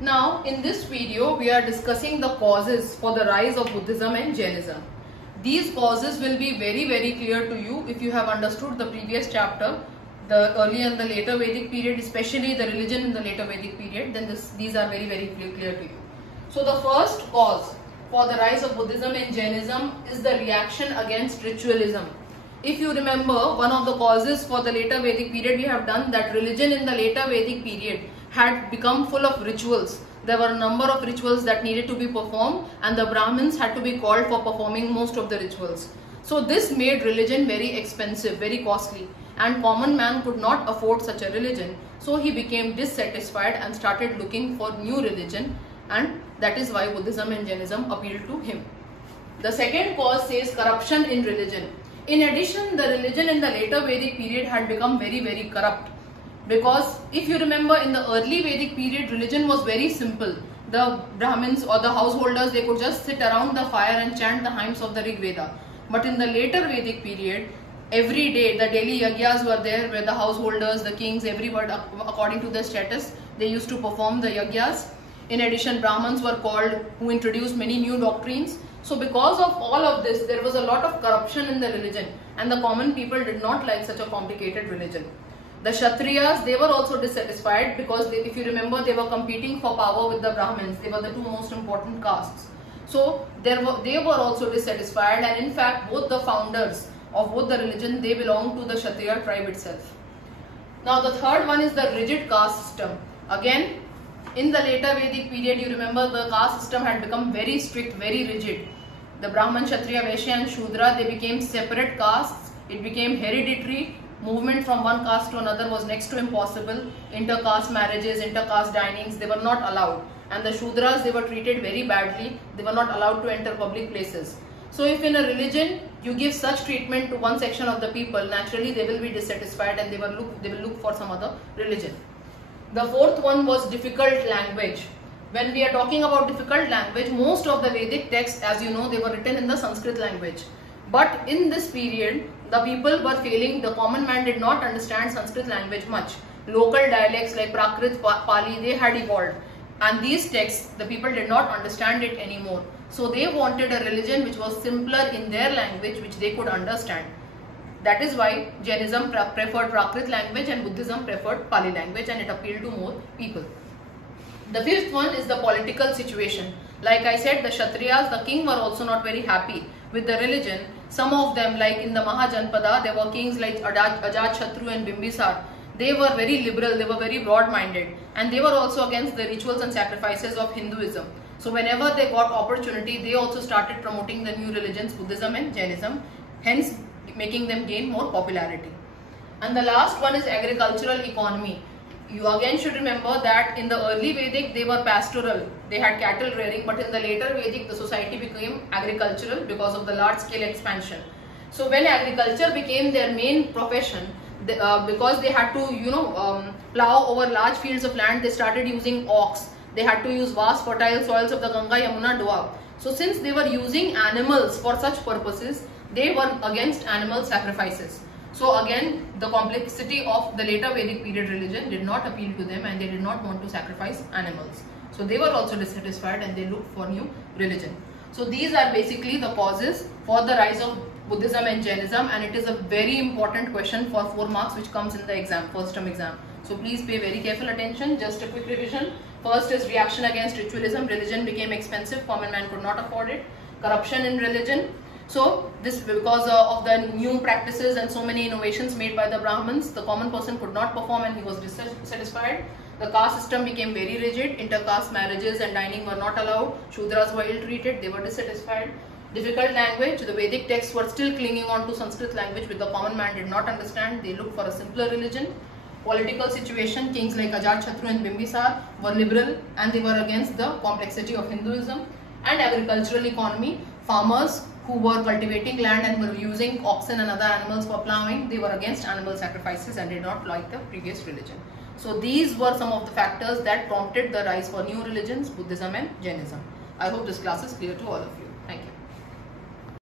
Now in this video we are discussing the causes for the rise of Buddhism and Jainism. These causes will be very clear to you if you have understood the previous chapter, the early and the later Vedic period, especially the religion in the later Vedic period, then these are very clear to you. So the first cause for the rise of Buddhism and Jainism is the reaction against ritualism. If you remember, one of the causes for the later Vedic period, we have done that religion in the later Vedic period had become full of rituals. There were a number of rituals that needed to be performed and the Brahmins had to be called for performing most of the rituals. So this made religion very expensive, very costly, and common man could not afford such a religion. So he became dissatisfied and started looking for new religion, and that is why Buddhism and Jainism appealed to him. The second cause says corruption in religion. In addition, the religion in the later Vedic period had become very corrupt. Because if you remember, in the early Vedic period, religion was very simple. The Brahmins or the householders, they could just sit around the fire and chant the hymns of the Rig Veda. But in the later Vedic period, every day the daily yagyas were there, where the householders, the kings, everyone according to their status, they used to perform the yagyas. In addition, Brahmins were called, who introduced many new doctrines. So because of all of this, there was a lot of corruption in the religion, and the common people did not like such a complicated religion. The Kshatriyas, they were also dissatisfied because if you remember, they were competing for power with the Brahmins. They were the two most important castes. So they were also dissatisfied, and in fact both the founders of both the religion, they belonged to the Kshatriya tribe itself. Now the third one is the rigid caste system. Again, in the later Vedic period, you remember the caste system had become very strict, very rigid. The Brahman, Kshatriya, Vaishya and Shudra, they became separate castes. It became hereditary. Movement from one caste to another was next to impossible. Inter-caste marriages, inter-caste dinings, they were not allowed. And the Shudras, they were treated very badly. They were not allowed to enter public places. So if in a religion you give such treatment to one section of the people, naturally they will be dissatisfied and they will look for some other religion. The fourth one was difficult language. When we are talking about difficult language, most of the Vedic texts, as you know, they were written in the Sanskrit language. But in this period, the people were failing, the common man did not understand Sanskrit language much. Local dialects like Prakrit, Pali, they had evolved. And these texts, the people did not understand it anymore. So they wanted a religion which was simpler in their language, which they could understand. That is why Jainism preferred Prakrit language and Buddhism preferred Pali language, and it appealed to more people. The fifth one is the political situation. Like I said, the Kshatriyas, the king, were also not very happy with the religion. Some of them, like in the Mahajanpada, there were kings like Ajat-Shatru and Bimbisar. They were very liberal, they were very broad-minded, and they were also against the rituals and sacrifices of Hinduism. So whenever they got opportunity, they also started promoting the new religions, Buddhism and Jainism, hence making them gain more popularity. And the last one is agricultural economy. You again should remember that in the early Vedic, they were pastoral, they had cattle rearing, but in the later Vedic, the society became agricultural because of the large scale expansion. So when agriculture became their main profession, because they had to plow over large fields of land, they started using ox. They had to use vast fertile soils of the Ganga, Yamuna, Doab. So since they were using animals for such purposes, they were against animal sacrifices. So again, the complexity of the later Vedic period religion did not appeal to them, and they did not want to sacrifice animals. So they were also dissatisfied and they looked for new religion. So these are basically the causes for the rise of Buddhism and Jainism, and it is a very important question for 4 marks which comes in the exam, first term exam. So please pay very careful attention. Just a quick revision. First is reaction against ritualism. Religion became expensive, common man could not afford it. Corruption in religion. So this because of the new practices and so many innovations made by the Brahmins, the common person could not perform and he was dissatisfied. The caste system became very rigid. Inter-caste marriages and dining were not allowed. Shudras were ill-treated. They were dissatisfied. Difficult language. The Vedic texts were still clinging on to Sanskrit language, which the common man did not understand. They looked for a simpler religion. Political situation. Kings like Ajat-Shatru and Bimbisar were liberal and they were against the complexity of Hinduism. And agricultural economy. Farmers who were cultivating land and were using oxen and other animals for plowing, they were against animal sacrifices and did not like the previous religion. So these were some of the factors that prompted the rise for new religions, Buddhism and Jainism. I hope this class is clear to all of you.